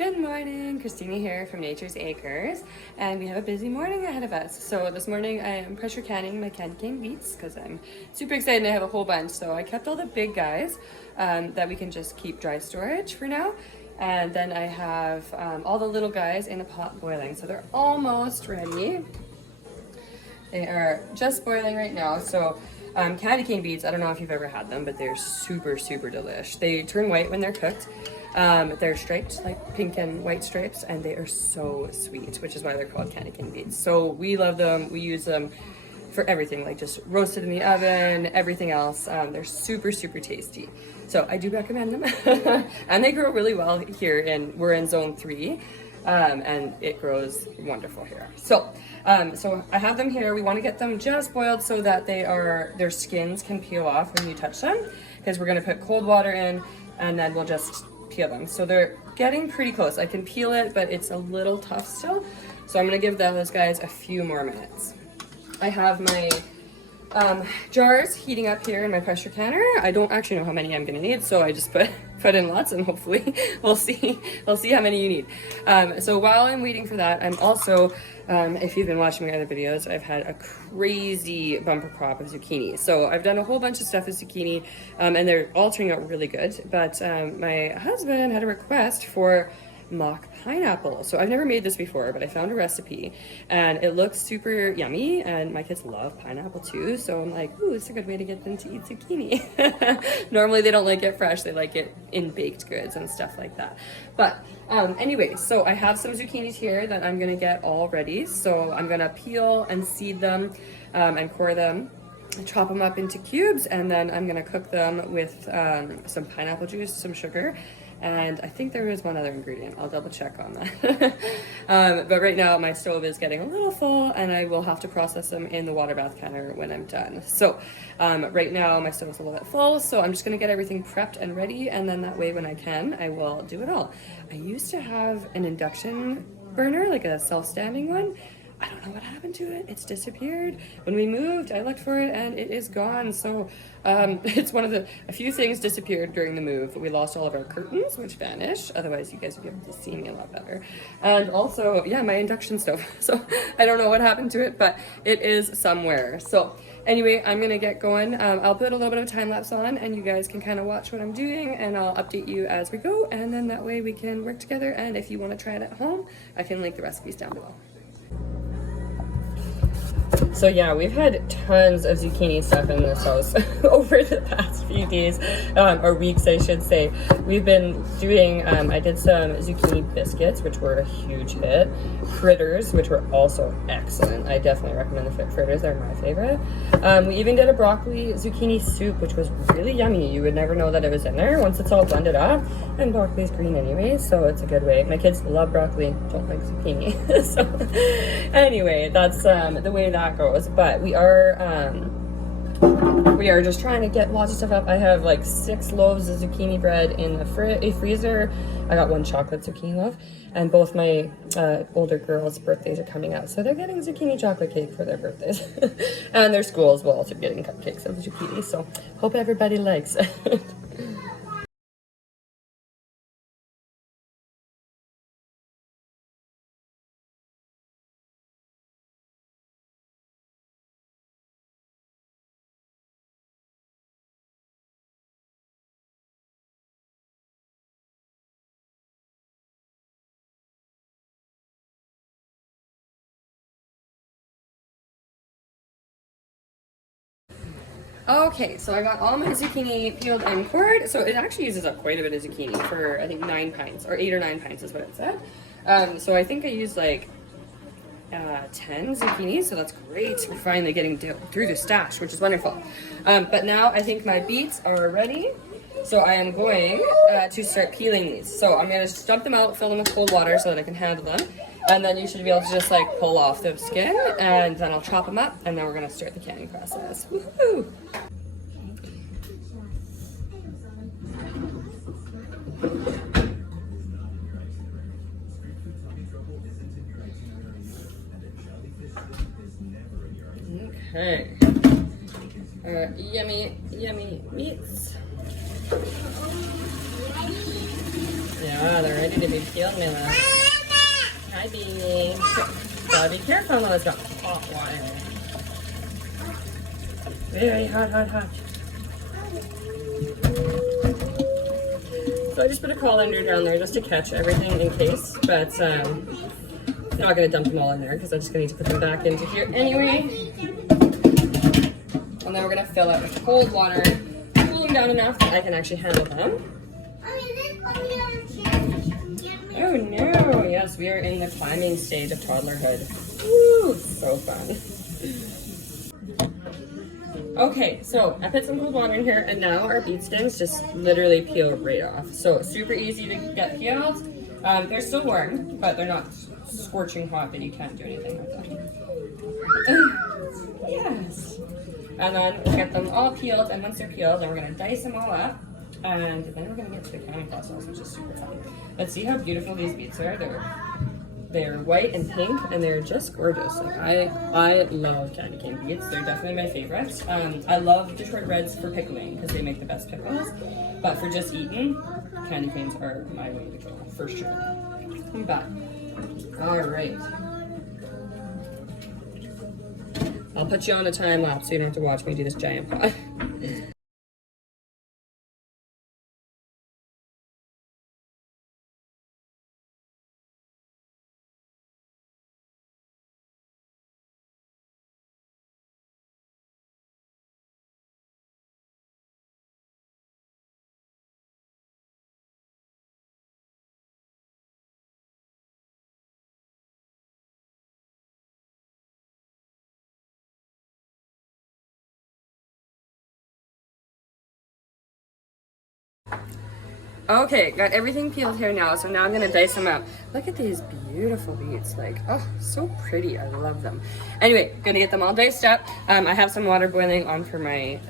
Good morning, Christina here from Nature's Acres, and we have a busy morning ahead of us. So this morning I am pressure canning my candy cane beets because I'm super excited and I have a whole bunch. So I kept all the big guys that we can just keep dry storage for now. And then I have all the little guys in a pot boiling. So they're almost ready. They are just boiling right now. So candy cane beets, I don't know if you've ever had them, but they're super, super delish. They turn white when they're cooked. They're striped, like pink and white stripes, and they are so sweet, which is why they're called candy cane beets. So we love them. We use them for everything, like just roasted in the oven, everything else. They're super, super tasty. So I do recommend them. And they grow really well here, and we're in zone 3. And it grows wonderful here. So I have them here. We want to get them just boiled so that their skins can peel off when you touch them, because we're going to put cold water in and then we'll just peel them. So they're getting pretty close. I can peel it, but it's a little tough still. So I'm going to give those guys a few more minutes. I have my jars heating up here in my pressure canner. I don't actually know how many I'm gonna need, so I just put in lots, and hopefully we'll see how many you need. So while I'm waiting for that, I'm also, if you've been watching my other videos, I've had a crazy bumper crop of zucchini. So I've done a whole bunch of stuff with zucchini, and they're all turning out really good. But my husband had a request for mock pineapple. So I've never made this before, but I found a recipe and it looks super yummy, and my kids love pineapple too. So I'm like, ooh, it's a good way to get them to eat zucchini. Normally they don't like it fresh, they like it in baked goods and stuff like that. But anyway, so I have some zucchinis here that I'm gonna get all ready. So I'm gonna peel and seed them and core them, chop them up into cubes, and then I'm gonna cook them with some pineapple juice, some sugar, and I think there is one other ingredient. I'll double check on that. But right now my stove is getting a little full, and I will have to process them in the water bath canner when I'm done. So right now my stove is a little bit full, so I'm just gonna get everything prepped and ready, and then that way when I can, I will do it all. I used to have an induction burner, like a self-standing one. I don't know what happened to it. It's disappeared. When we moved, I looked for it and it is gone. So it's a few things disappeared during the move. We lost all of our curtains, which vanished. Otherwise, you guys would be able to see me a lot better. And also, yeah, my induction stove. So I don't know what happened to it, but it is somewhere. So anyway, I'm gonna get going. I'll put a little bit of a time lapse on, and you guys can kind of watch what I'm doing, and I'll update you as we go. And then that way we can work together. And if you want to try it at home, I can link the recipes down below. So yeah, we've had tons of zucchini stuff in this house over the past few days, or weeks I should say. We've been doing, I did some zucchini biscuits, which were a huge hit. Fritters, which were also excellent. I definitely recommend the fritters, they're my favorite. We even did a broccoli zucchini soup, which was really yummy. You would never know that it was in there once it's all blended up. And broccoli's green anyway, so it's a good way. My kids love broccoli, don't like zucchini. So anyway, that's the way that goes. But we are just trying to get lots of stuff up. I have like 6 loaves of zucchini bread in the freezer. I got 1 chocolate zucchini loaf, and both my older girls' birthdays are coming up, so they're getting zucchini chocolate cake for their birthdays. And their schools will also be getting cupcakes of zucchini, so hope everybody likes it. Okay, so I got all my zucchini peeled and cored. So it actually uses up quite a bit of zucchini for, I think, 9 pints, or 8 or 9 pints is what it said. So I think I used like 10 zucchini, so that's great. We're finally getting through the stash, which is wonderful. But now I think my beets are ready. So I am going to start peeling these. So I'm going to dump them out, fill them with cold water so that I can handle them. And then you should be able to just like pull off the skin, and then I'll chop them up, and then we're going to start the canning process. Woohoo! Okay. Yummy, yummy meats. Yeah, they're ready to be peeled, Mila. Hi, baby. Gotta be careful, Mila's got hot water. Very hot, hot, hot. So I just put a colander down there just to catch everything in case, but I'm not gonna dump them all in there because I'm just gonna need to put them back into here anyway. And then we're gonna fill it with cold water, cool them down enough that I can actually handle them. Oh no, yes, we are in the climbing stage of toddlerhood. Woo, so fun. Okay, so I put some cold water in here and now our beet stems just literally peel right off. So super easy to get peeled. They're still warm, but they're not scorching hot that you can't do anything with them. Yes. And then we'll get them all peeled, and once they're peeled, then we're gonna dice them all up. And then we're gonna get to the canning process, which is super fun. Let's see how beautiful these beets are. They're white and pink, and they're just gorgeous. Like, I love candy cane beets. They're definitely my favorites. I love Detroit Reds for pickling because they make the best pickles. But for just eating, candy canes are my way to go for sure. I'm back. All right. I'll put you on a time lapse so you don't have to watch me do this giant pot. Okay, got everything peeled here now, so now I'm gonna dice them up. Look at these beautiful beets, like, oh, so pretty, I love them. Anyway, gonna get them all diced up. I have some water boiling on for my,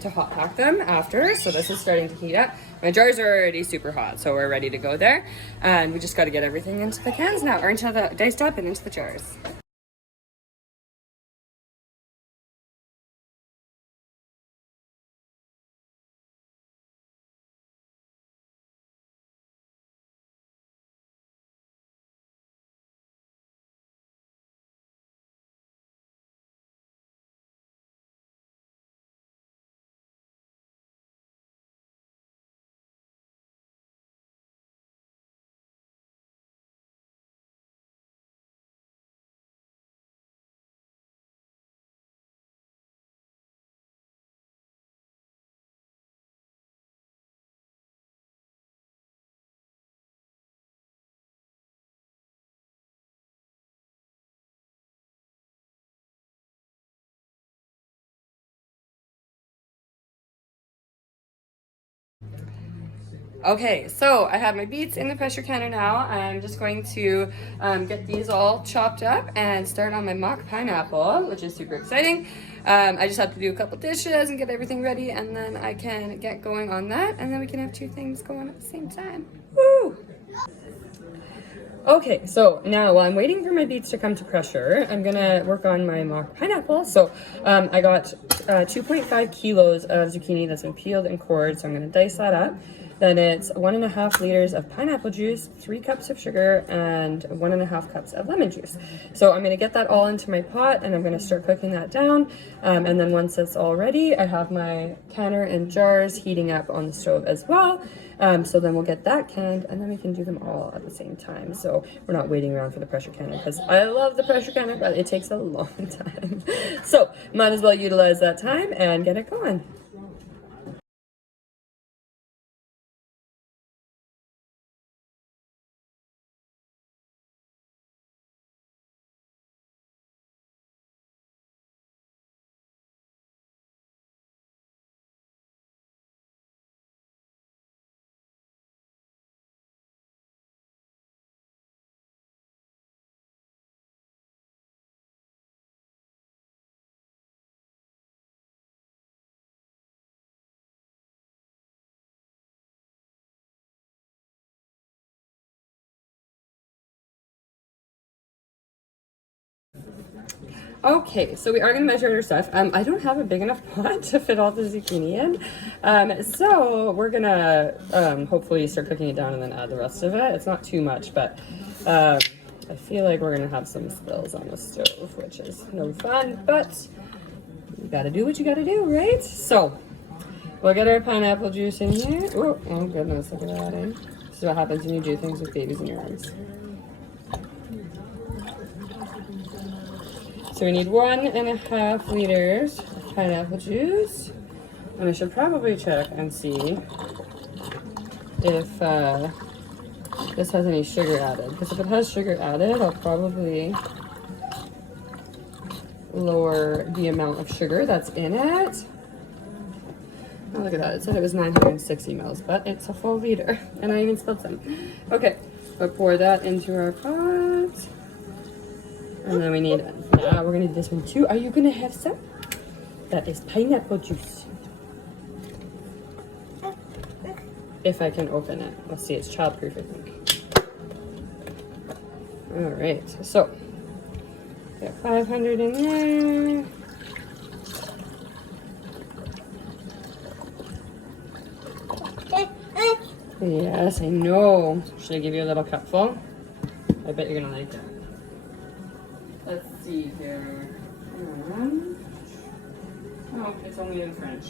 to hot pack them after, so this is starting to heat up. My jars are already super hot, so we're ready to go there. And we just gotta get everything into the cans now, or into the diced up and into the jars. Okay, so I have my beets in the pressure canner now. I'm just going to get these all chopped up and start on my mock pineapple, which is super exciting. I just have to do a couple dishes and get everything ready, and then I can get going on that, and then we can have two things going at the same time. Woo! Okay, so now while I'm waiting for my beets to come to pressure, I'm gonna work on my mock pineapple. So I got 2.5 kilos of zucchini that's been peeled and cored, so I'm gonna dice that up. Then it's 1.5 liters of pineapple juice, 3 cups of sugar, and 1.5 cups of lemon juice. So I'm gonna get that all into my pot and I'm gonna start cooking that down. And then once it's all ready, I have my canner and jars heating up on the stove as well. So then we'll get that canned and then we can do them all at the same time. So we're not waiting around for the pressure canner because I love the pressure canner, but it takes a long time. So might as well utilize that time and get it going. Okay, so we are going to measure our stuff. I don't have a big enough pot to fit all the zucchini in. So we're going to hopefully start cooking it down and then add the rest of it. It's not too much, but I feel like we're going to have some spills on the stove, which is no fun, but you got to do what you got to do, right? So we'll get our pineapple juice in here. Oh goodness, look at that, eh? This is what happens when you do things with babies in your arms. So we need 1.5 liters of pineapple juice. And I should probably check and see if this has any sugar added. Because if it has sugar added, I'll probably lower the amount of sugar that's in it. Oh, look at that. It said it was 960 mils, but it's a full liter. And I even spilled some. Okay, we'll pour that into our pot. And then we need, yeah, we're gonna need this one too. Are you gonna have some? That is pineapple juice. If I can open it. Let's see, it's childproof, I think. All right, so got 500 in there. Yes, I know. Should I give you a little cupful? I bet you're gonna like it. Let's see here. Oh, it's only in French.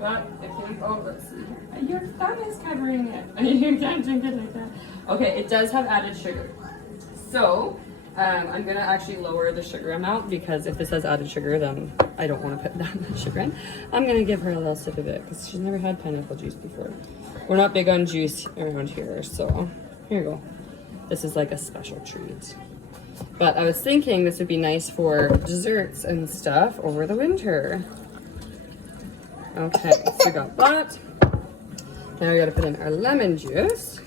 But it can, oh, let's see here. Your thumb is covering it. You can't drink it like that. Okay, it does have added sugar. So, I'm gonna actually lower the sugar amount because if this has added sugar, then I don't want to put that much sugar in. I'm gonna give her a little sip of it because she's never had pineapple juice before. We're not big on juice around here, so here you go. This is like a special treat. But I was thinking this would be nice for desserts and stuff over the winter. Okay, so we got that. Now we gotta put in our lemon juice.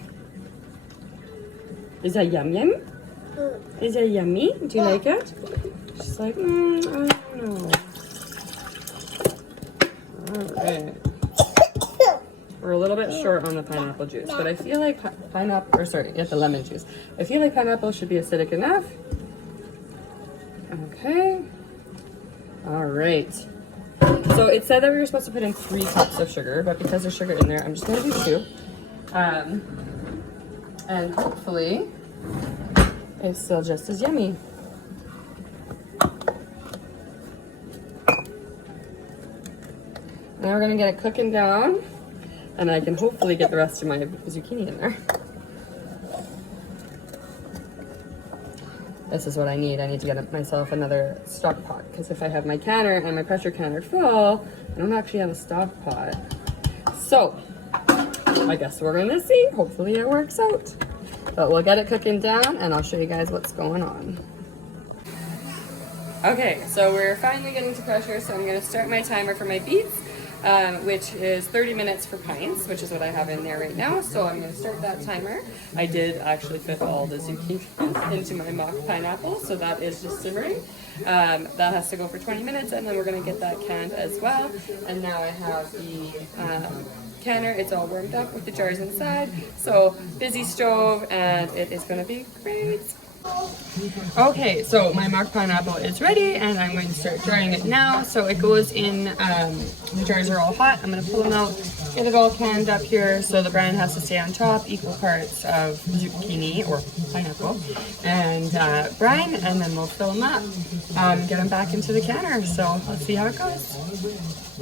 Is that yum yum? Is that yummy? Do you like it? She's like, I don't know. Alright. We're a little bit short on the pineapple juice, but I feel like the lemon juice. I feel like pineapple should be acidic enough. Okay. All right. So it said that we were supposed to put in 3 cups of sugar, but because there's sugar in there, I'm just gonna do 2. And hopefully it's still just as yummy. Now we're gonna get it cooking down. And I can hopefully get the rest of my zucchini in there. This is what I need. I need to get myself another stock pot because if I have my canner and my pressure canner full, I don't actually have a stock pot. So, I guess we're gonna see. Hopefully it works out. But we'll get it cooking down and I'll show you guys what's going on. Okay, so we're finally getting to pressure, so I'm gonna start my timer for my beets. Which is 30 minutes for pints, which is what I have in there right now. So I'm going to start that timer. I did actually fit all the zucchini into my mock pineapple, so that is just simmering. That has to go for 20 minutes, and then we're going to get that canned as well. And now I have the canner. It's all warmed up with the jars inside. So busy stove, and it is going to be great. Okay, so my mock pineapple is ready and I'm going to start drying it now. So it goes in, the jars are all hot. I'm going to pull them out, get it all canned up here so the brine has to stay on top, equal parts of zucchini or pineapple and brine, and then we'll fill them up, get them back into the canner. So let's see how it goes.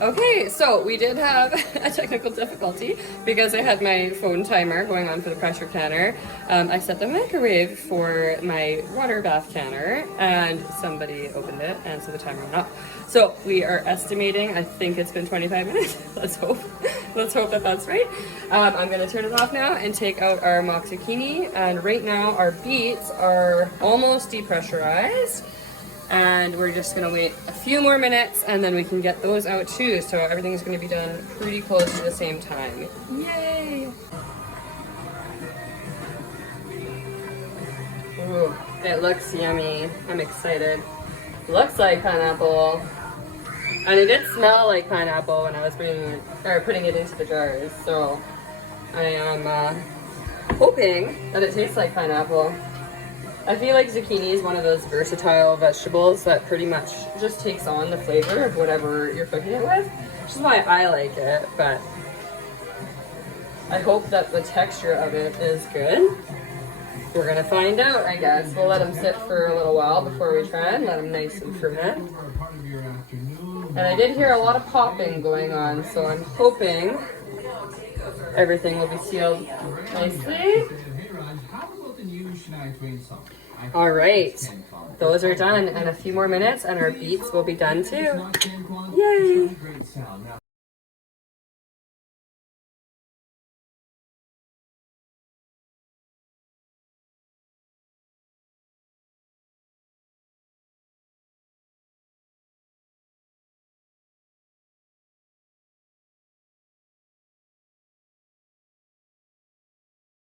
Okay, so we did have a technical difficulty because I had my phone timer going on for the pressure canner. I set the microwave for my water bath canner and somebody opened it and so the timer went off. So we are estimating, I think it's been 25 minutes. Let's hope. Let's hope that that's right. I'm gonna turn it off now and take out our mock zucchini, and right now our beets are almost depressurized. And we're just gonna wait a few more minutes and then we can get those out too. So everything's gonna be done pretty close to the same time. Yay! Ooh, it looks yummy. I'm excited. Looks like pineapple. And it did smell like pineapple when I was putting it into the jars. So I am hoping that it tastes like pineapple. I feel like zucchini is one of those versatile vegetables that pretty much just takes on the flavor of whatever you're cooking it with, which is why I like it, but I hope that the texture of it is good. We're gonna find out, I guess. We'll let them sit for a little while before we try and let them nice and ferment. And I did hear a lot of popping going on, so I'm hoping everything will be sealed nicely. All right, those are done, and a few more minutes and our beets will be done too. Yay!